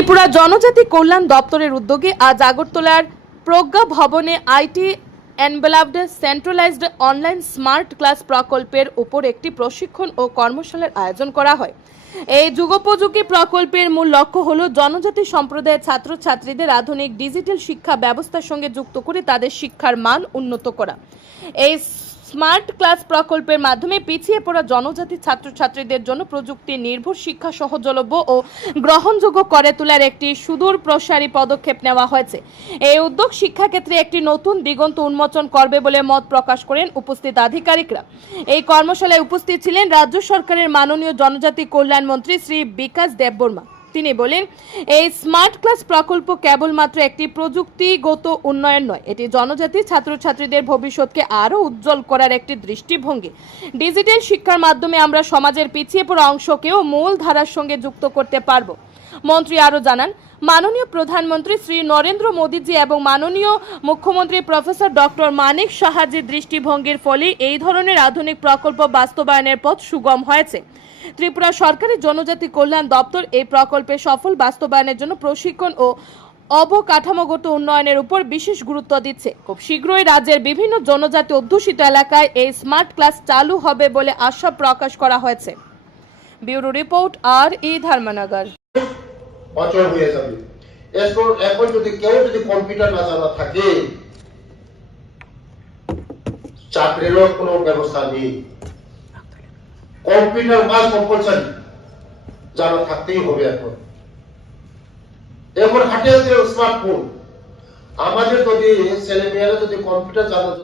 ত্রিপুরা জনজাতি কল্যাণ দপ্তরের উদ্যোগে আজ আগরতলার প্রজ্ঞা ভবনে IT enabled centralised online smart class প্রকল্পের উপর একটি প্রশিক্ষণ ও কর্মশালার আয়োজন করা হয়। এই যুগোপযোগী প্রকল্পের মূল লক্ষ্য হল জনজাতি সম্প্রদায়ের ছাত্রছাত্রীদের আধুনিক ডিজিটাল শিক্ষা ব্যবস্থার সঙ্গে যুক্ত করে তাদের শিক্ষার মান উন্নত করা। এই স্মার্ট ক্লাস প্রকল্পের মাধ্যমে পিছিয়ে পড়া জনজাতি ছাত্রছাত্রীদের জন্য প্রযুক্তি নির্ভর শিক্ষা সহজলভ্য ও গ্রহণযোগ্য করে তোলার একটি সুদূর প্রসারী পদক্ষেপ নেওয়া হয়েছে। এই উদ্যোগ শিক্ষাক্ষেত্রে একটি নতুন দিগন্ত উন্মোচন করবে বলে মত প্রকাশ করেন উপস্থিত আধিকারিকরা। এই কর্মশালায় উপস্থিত ছিলেন রাজ্য সরকারের মাননীয় জনজাতি কল্যাণ মন্ত্রী শ্রী বিকাশ দেববর্মা। তিনি বলেন, এই স্মার্ট ক্লাস প্রকল্প কেবলমাত্র একটি প্রযুক্তিগত উন্নয়ন নয়, এটি জনজাতি, ছাত্রছাত্রীদের ভবিষ্যৎকে আরও উজ্জ্বল করার একটি দৃষ্টিভঙ্গি। ডিজিটাল শিক্ষার মাধ্যমে আমরা সমাজের পিছিয়ে পড়া অংশকেও মূল ধারার সঙ্গে যুক্ত করতে পারব। মন্ত্রী আরও জানান, মাননীয় প্রধানমন্ত্রী শ্রী নরেন্দ্র মোদীজি এবং মাননীয় মুখ্যমন্ত্রী প্রফেসর ডক্টর মানিক সাহাজির দৃষ্টিভঙ্গির ফলে এই ধরনের আধুনিক প্রকল্প বাস্তবায়নের পথ সুগম হয়েছে। ত্রিপুরা সরকারি জনজাতি কল্যাণ দপ্তর এই প্রকল্পে সফল বাস্তবায়নের জন্য প্রশিক্ষণ ও অবকাঠামোগত উন্নয়নের উপর বিশেষ গুরুত্ব দিচ্ছে। খুব শীঘ্রই রাজ্যের বিভিন্ন জনজাতি অধ্যুষিত এলাকায় এই স্মার্ট ক্লাস চালু হবে বলে আশা প্রকাশ করা হয়েছে। ব্যুরো রিপোর্ট আর ই ধর্মনগর। অচল হয়ে যাবে। এরপর, এখন যদি কেউ যদি কম্পিউটার না জানা থাকে, চাকরিরও কোনো ব্যবস্থা নেই। কম্পিউটার বা কম্পালসারি জানা থাকতেই হবে এখন। এখন হাতে হাতে স্মার্টফোন আমাদের যদি ছেলে মেয়েরা যদি কম্পিউটার জানা